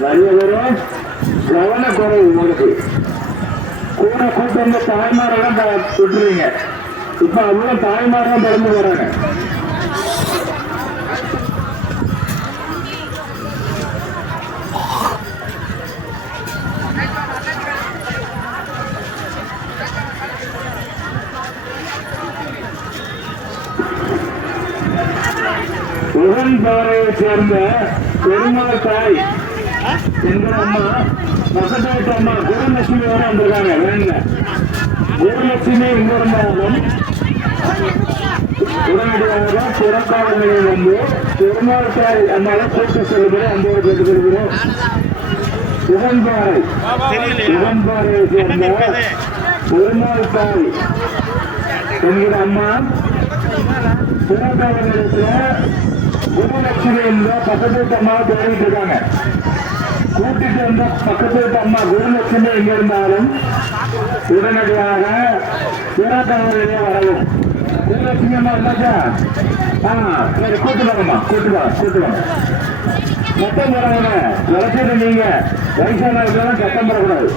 வலியவரே கவனக்குறை உங்களுக்கு. கூட கூட்டம் தாய்மாரெல்லாம் த- விட்டுருவீங்க. இப்ப அவ்வளவு தாய்மாரெல்லாம் பிறந்து வராங்க. உடன் சேர்ந்த பெருமாள் தாய் எங்களோட அம்மா பக்கத்தாட்டு அம்மா குருலட்சுமி வர வந்திருக்காங்க வேணுங்க குருலட்சுமி இங்க இருந்தாலும் உடனடியாக புறக்காவல்களில் வந்து பெருமாள் தாய் அம்மாவை கூட்டு செல்லும்படி அன்போடு கேட்டுக்கொள்கிறோம் உடன்பாறை உடன்பாறையை சேர்ந்த பெருமாள் தாய் என்கிற அம்மா புறக்காவல்களுக்கு குருலட்சுமி என்ற பக்கத்து வீட்டு அம்மாவை தேடிட்டு இருக்காங்க. கூட்டிட்டு வந்த பக்கத்து வீட்டு அம்மா குருலட்சுமி எங்க இருந்தாலும் உடனடியாக புறக்காவலிலே வரவும். குருலட்சுமி அம்மா இருந்தாச்சா ஆ சரி கூட்டு வாங்கம்மா. கூட்டு வா கூட்டு வாங்க சத்தம் போறாங்க வளர்ச்சிட்டு நீங்க வயசானவர்கள் சத்தம் போடக்கூடாது.